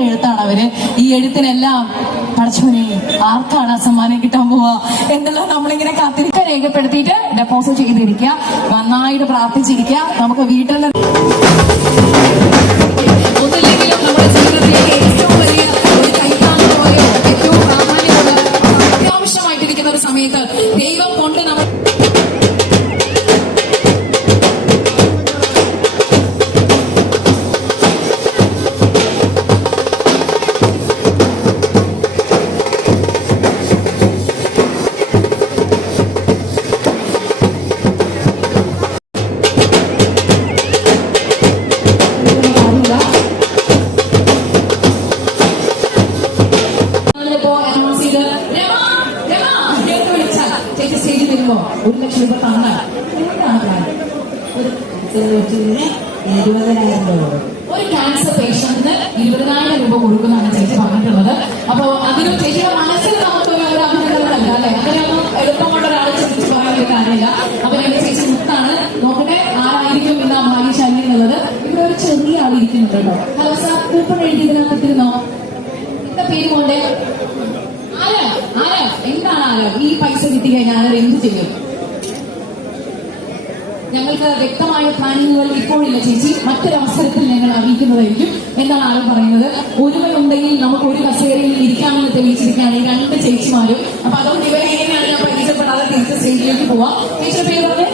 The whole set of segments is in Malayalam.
അടിപൊളി എഴുത്താണ് അവർ. ഈ എഴുത്തിനെല്ലാം പടച്ചോനെ ആർക്കാണ് ആ സമ്മാനം കിട്ടാൻ പോവാ? എന്നുള്ളത് നമ്മളിങ്ങനെ കത്തിരിക്ക രേഖപ്പെടുത്തിയിട്ട് ഡെപ്പോസിറ്റ് ചെയ്തിരിക്കുക നന്നായിട്ട് പ്രാർത്ഥിച്ചിരിക്കുക നമുക്ക് വീട്ടിൽ ഒന്നില്ലെങ്കിലും നമ്മുടെ ജീവിതത്തിലേക്ക് ഒരു ലക്ഷം രൂപ തവണ ഇരുപതിനായിരം രൂപ ഒരു ക്യാൻസർ പേഷ്യന്റിന് ഇരുപതിനായിരം രൂപ കൊടുക്കുന്നതാണ് ചേച്ചി പറഞ്ഞിട്ടുള്ളത്. അപ്പോ അതിനും ചേച്ചിയുടെ മനസ്സിൽ നമുക്ക് ഒരു അഭിനന്ദനമല്ല അല്ലെ? അങ്ങനെയൊന്നും എളുപ്പം കൊണ്ട് ഒരാളെ ചോദിച്ചു ഒരു കാര്യമില്ല. അപ്പൊ എന്റെ ചേച്ചി മുത്താണ്. നോക്കട്ടെ ആരായിരിക്കും ഇന്ന് അമ്മായി ശല്യം എന്നുള്ളത്. ഇവിടെ ഒരു ചെറിയ ആൾ ഇരിക്കുന്നുണ്ടല്ലോ ഹലോ സാർ കൂപ്പൺ എഴുതി ഇതിനകത്തിരുന്നോ എന്താ പേര് കൊണ്ട് ആരാ? ആരാ? എന്താണ് ആരാ? ഈ പൈസ കിട്ടി കഴിഞ്ഞാൽ ചെയ്യും. ഞങ്ങൾക്ക് വ്യക്തമായ പ്ലാനിങ്ങുകൾ ഇപ്പോഴില്ല ചേച്ചി. മറ്റൊരവസരത്തിൽ ഞങ്ങൾ അറിയിക്കുന്നതായിരിക്കും. എന്നാണ് ആരും പറയുന്നത്. ഒരുമയുണ്ടെങ്കിൽ നമുക്ക് ഒരു കസേരയിൽ ഇരിക്കാമെന്ന് തെളിയിച്ചിരിക്കുകയാണ് ഈ രണ്ട് ചേച്ചിമാരും. അപ്പൊ അതുകൊണ്ട് ഇവരെങ്ങനെയാണ് ഞാൻ പരിചയപ്പെടാതെ തിരിച്ച് സ്റ്റേജിലേക്ക് പോവാം? ചേച്ചിയുടെ പേര് പറഞ്ഞേ?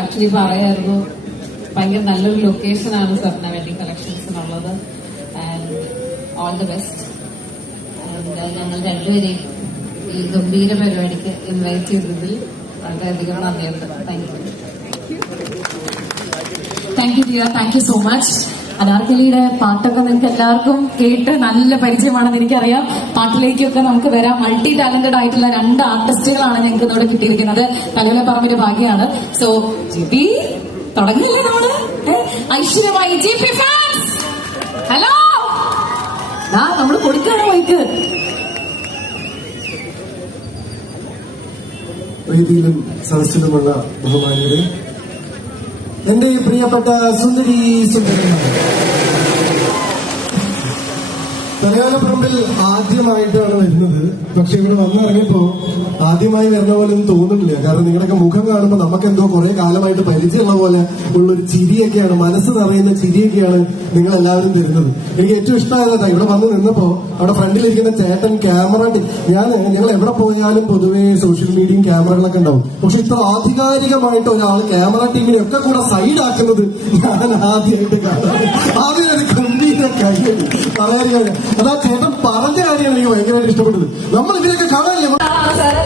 ആക്ച്വലി പറയായിരുന്നു. ഭയങ്കര നല്ലൊരു ലൊക്കേഷൻ ആണ് സ്വർണ വെഡിങ് കളക്ഷൻസിനുള്ളത് ആൻഡ് ഓൾ ദി ബെസ്റ്റ് ഞങ്ങൾ രണ്ടുപേരെയും ഈ ഗംഭീര പരിപാടിക്ക് ഇൻവൈറ്റ് ചെയ്തതിൽ വളരെയധികം നന്ദിയുണ്ട്. Thank you thank you thank you so much അനാർക്കലിയുടെ പാട്ടൊക്കെ നിങ്ങൾക്ക് എല്ലാവർക്കും കേട്ട് നല്ല പരിചയമാണെന്ന് എനിക്കറിയാം. പാട്ടിലേക്കൊക്കെ നമുക്ക് വരാം. മൾട്ടി ടാലന്റഡ് ആയിട്ടുള്ള രണ്ട് ആർട്ടിസ്റ്റുകളാണ് ഞങ്ങൾക്ക് ഇതോടെ കിട്ടിയിരിക്കുന്നത്. കലകളെ പറമ്പിന്റെ ഭാഗ്യമാണ് സോ ജി പി തുടങ്ങില്ലേ നമ്മൾ? ഐശ്വര്യമായി ജി പി ഹലോ ആ നമ്മൾ കൊടുക്കുകയാണ് മൈക്ക് വേദിയിലും സദസ്സിലുമുള്ള ബഹുമാനിയരെ എന്റെ ഈ പ്രിയപ്പെട്ട സുന്ദരി സുന്ദരന്മാർ തലയാലപ്പറമ്പിൽ ആദ്യമായിട്ടാണ് വരുന്നത്. പക്ഷെ ഇവിടെ വന്നിറങ്ങിയപ്പോ ആദ്യമായി വരുന്ന പോലെ ഒന്നും തോന്നുന്നില്ല. കാരണം നിങ്ങളുടെയൊക്കെ മുഖം കാണുമ്പോൾ നമുക്ക് എന്തോ കുറെ കാലമായിട്ട് പരിചയമുള്ള പോലെ ഉള്ളൊരു ചിരിയൊക്കെയാണ് മനസ്സ് നിറയുന്ന ചിരിയൊക്കെയാണ് നിങ്ങൾ എല്ലാവരും തരുന്നത്. എനിക്ക് ഏറ്റവും ഇഷ്ടമായതാ ഇവിടെ വന്ന് നിന്നപ്പോ അവിടെ ഫ്രണ്ടിലിരിക്കുന്ന ചേട്ടൻ ക്യാമറ ഞാൻ ഞങ്ങൾ എവിടെ പോയാലും പൊതുവേ സോഷ്യൽ മീഡിയയും ക്യാമറകളൊക്കെ ഉണ്ടാവും. പക്ഷെ ഇത്ര ആധികാരികമായിട്ട് ഒരാൾ ക്യാമറ ടീമിനെ ഒക്കെ കൂടെ സൈഡ് ആക്കുന്നത് ഞാൻ ആദ്യമായിട്ട് കാണാം ആദ്യം കാര്യമാണ് പറയാൻ കാര്യം. അതാ ചേട്ടൻ പറഞ്ഞ കാര്യമാണ് എനിക്ക് ഭയങ്കരമായിട്ട് ഇഷ്ടപ്പെട്ടത്. നമ്മൾ ഇതിനൊക്കെ കാണാനില്ല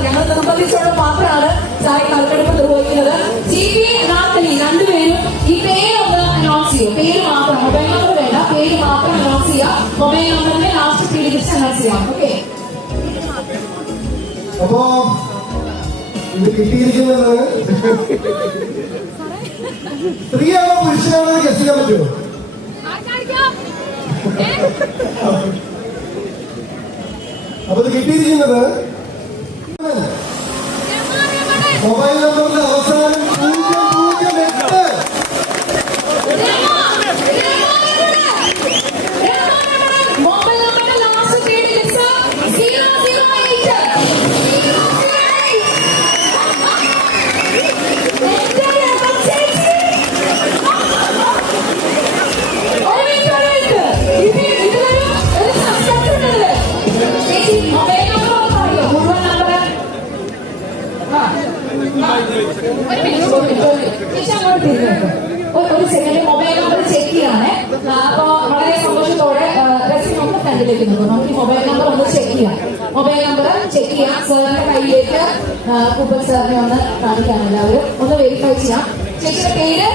ഞങ്ങൾ നിർബന്ധിച്ചുകൊണ്ട് മാത്രമാണ് ഈ നറുക്കെടുപ്പ് നിർവഹിക്കുന്നത്. ജി പി നാൽപ്പലി രണ്ടുപേരും ഈ പേര് ഒന്ന് അനൗൺസ് ചെയ്യും. പേര് മാത്രം മൊബൈൽ നമ്പർ വേണ്ട. പേര് മാത്രം അനൗൺസ് ചെയ്യാം. മൊബൈൽ നമ്പറിന്റെ ലാസ്റ്റ് ഡിജിറ്റ്സ് അനൗൺസ് ചെയ്യാം. ഓക്കെ അപ്പോ ഇത് കിട്ടിയിരിക്കുന്നത് സ്ത്രീയാണോ പുരുഷനാണോ ഗസ് ചെയ്യാൻ പറ്റുമോ? അപ്പൊ ഇത് കിട്ടിയിരിക്കുന്നത് മൊബൈൽ നമ്പറിന്റെ അവസാനം പൂജ്യം ഒന്ന് നിൽക്കും നമുക്ക് മൊബൈൽ നമ്പർ ഒന്ന് ചെക്ക് ചെയ്യാം. മൊബൈൽ നമ്പർ ചെക്ക് ചെയ്യാം. സാറിന്റെ കയ്യിലേക്ക് കൂപ്പൺ സാറിനെ ഒന്ന് കാണിക്കാൻ എല്ലാവരും. ഒന്ന് വെരിഫൈ ചെയ്യാം. ചേച്ചിയുടെ പേര്?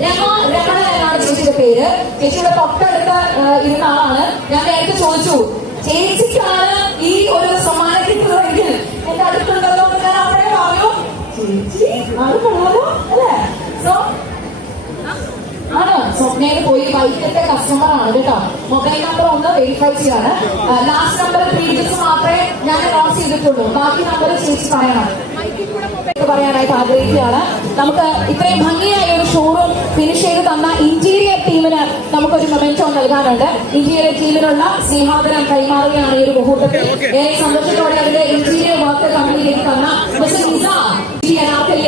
രമ രമണ എന്നാണ് ചേച്ചിയുടെ പേര്. ചേച്ചിയുടെ തൊട്ടടുത്ത ഇരുന്ന ആളാണ്. ഞാൻ നേരത്തെ ചോദിച്ചു ചേച്ചിക്കാണ് ഈ ഒരു സമ്മാനം കിട്ടുന്നതെങ്കിൽ എന്റെ അടുത്തുണ്ടല്ലോ എന്ന് ഞാൻ അവിടെ പറഞ്ഞു. ചേച്ചി ആണ് കൊള്ളാലോ അല്ലേ? സ്വപ്നയിൽ പോയി വൈകിട്ടത്തെ കസ്റ്റമർ ആണ് കേട്ടോ. മൊബൈൽ നമ്പർ ഒന്ന് വെരിഫൈ ചെയ്യാണ്. ലാസ്റ്റ് നമ്പർ ത്രീ ഡിജിറ്റ്സ് മാത്രമേ ഞാൻ അനൗൺസ് ചെയ്തിട്ടുള്ളൂ. ബാക്കി നമ്പർ ചേച്ചി പറയണം പറയാനായിട്ട് ആഗ്രഹിക്കുകയാണ്. നമുക്ക് ഇത്രയും ഭംഗിയായ ഒരു ഷോറൂം ഫിനിഷ് ചെയ്ത് തന്ന ഇന്റീരിയർ ടീമിന് നമുക്കൊരു മൊമെന്റോ നൽകാനുണ്ട്. ഇന്റീരിയർ ടീമിനുള്ള സ്നേഹാദരം കൈമാറുകയാണ് ഈ ഒരു മുഹൂർത്തത്തിൽ. ഏറെ സന്തോഷത്തോടെ അതിന്റെ ഇന്റീരിയർ വർക്ക് കമ്പനിയിലേക്ക് തന്ന മിസ്റ്റർ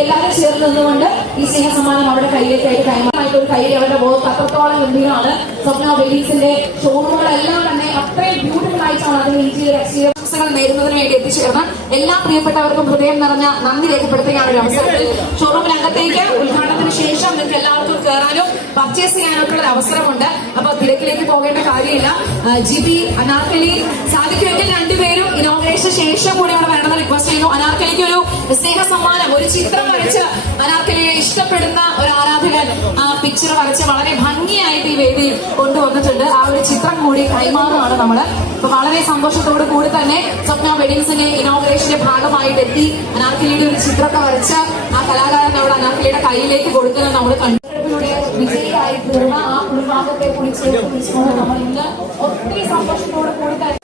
എല്ലാവരും ചേർന്ന് നിന്നുകൊണ്ട് ഈ സ്നേഹ സമ്മാനം അവരുടെ കയ്യിലേക്കായിട്ട് കൈമാറായിട്ട് ഒരു കയ്യിൽ അവരുടെ വർക്ക് അത്രത്തോളം ഗംഭീരമാണ് സ്വപ്ന വെഡിങ്സിന്റെ ഷോറൂമുകളെല്ലാം തന്നെ അത്രയും ബ്യൂട്ടിഫുൾ ആയിട്ടാണ് ഇന്റീരിയർ എക്സ്റ്റീരിയർ ആശംസകൾ നേരുന്നതിന് വേണ്ടി എത്തിച്ചേർന്ന എല്ലാ പ്രിയപ്പെട്ടവർക്കും ഹൃദയം നിറഞ്ഞ നന്ദി രേഖപ്പെടുത്തുകയാണ് ഒരു അവസരത്തിൽ. ഷോറൂമിൽ അകത്തേക്ക് ഉദ്ഘാടനത്തിന് ശേഷം നിങ്ങൾക്ക് എല്ലാവർക്കും കയറാനും പർച്ചേസ് ചെയ്യാനൊക്കെ ഒരു അവസരമുണ്ട്. അപ്പൊ തിരക്കിലേക്ക് പോകേണ്ട കാര്യമില്ല. ജി പി അനാർക്കലി സാധിക്കുമെങ്കിൽ രണ്ടുപേരും ഇനോഗ്രേഷൻ ശേഷം കൂടി സ്നേഹ സമ്മാനം ഒരു ചിത്രം വരച്ച് അനാർക്കലിയെ ഇഷ്ടപ്പെടുന്ന ഒരു ആരാധകൻ ആ പിക്ചർ വരച്ച് വളരെ ഭംഗിയായിട്ട് ഈ വേദിയിൽ കൊണ്ടുവന്നിട്ടുണ്ട്. ആ ഒരു ചിത്രം കൂടി കൈമാറുകയാണ് നമ്മൾ അപ്പൊ വളരെ സന്തോഷത്തോട് കൂടി തന്നെ സ്വപ്ന വെഡിങ്സിന്റെ ഇനോഗ്രേഷന്റെ ഭാഗമായിട്ട് എത്തി അനാർക്കലിയുടെ ഒരു ചിത്രമൊക്കെ വരച്ച് ആ കലാകാരൻ അവിടെ അനാർക്കലിയുടെ കയ്യിലേക്ക് കൊടുക്കുന്നത് നമ്മൾ കണ്ടു. വിജയിയായി തീർന്ന ആ കുടുംബാംഗത്തെ കുറിച്ച് നമ്മൾ ഇന്ന് ഒത്തിരി സന്തോഷത്തോട് കൂടി തന്നെ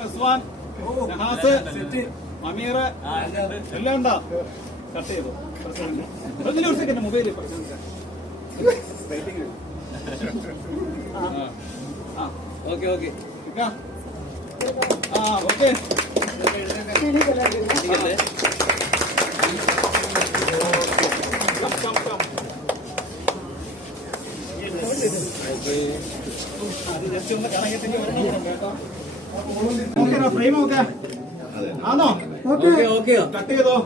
റിസ്വാൻ അമീർ എല്ലാം ഉണ്ടാ? കട്ട് ചെയ്തു. ഒരു സെക്കൻഡ് മൊബൈലിൽ ഓക്കെ ഓക്കെ. ആ okay. Come come come frame okay ആണോ ഓക്കെ ഓക്കെ കട്ട് ചെയ്തോ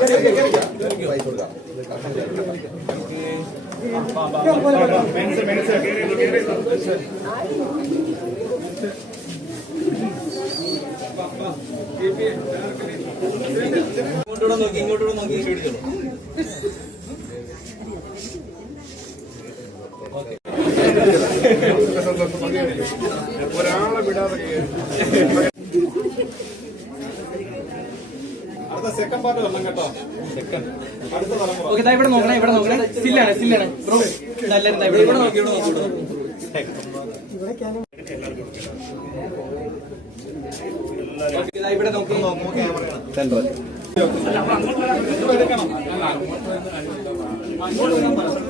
കേറി, കേറി, കേറി. മെൻസ്, മെൻസ്, കേറി, കേറി. വാ, വാ. കീപ്പ് ചെയ്യ്. ഇങ്ങോട്ടൂടെ നോക്കി ഇങ്ങോട്ടൂടെ നോക്കി ക്ഷീണിച്ചോളൂ അടുത്ത സെക്കൻഡ് പാർട്ട് വരണം കേട്ടോ സെക്കൻഡ് അടുത്ത തലമുറ ഓക്കെ ദാ ഇവിടെ നോക്കണേ ഇവിടെ നോക്കണേ. സില്ലാണ് സില്ലാണ് ബ്രോ നല്ലൊരു ഇവിടെ ഇവിടെ നോക്കി ഇവിടെ നോക്കി ഇവിടെ നോക്കി. ഇങ്ങോട്ട് Gracias.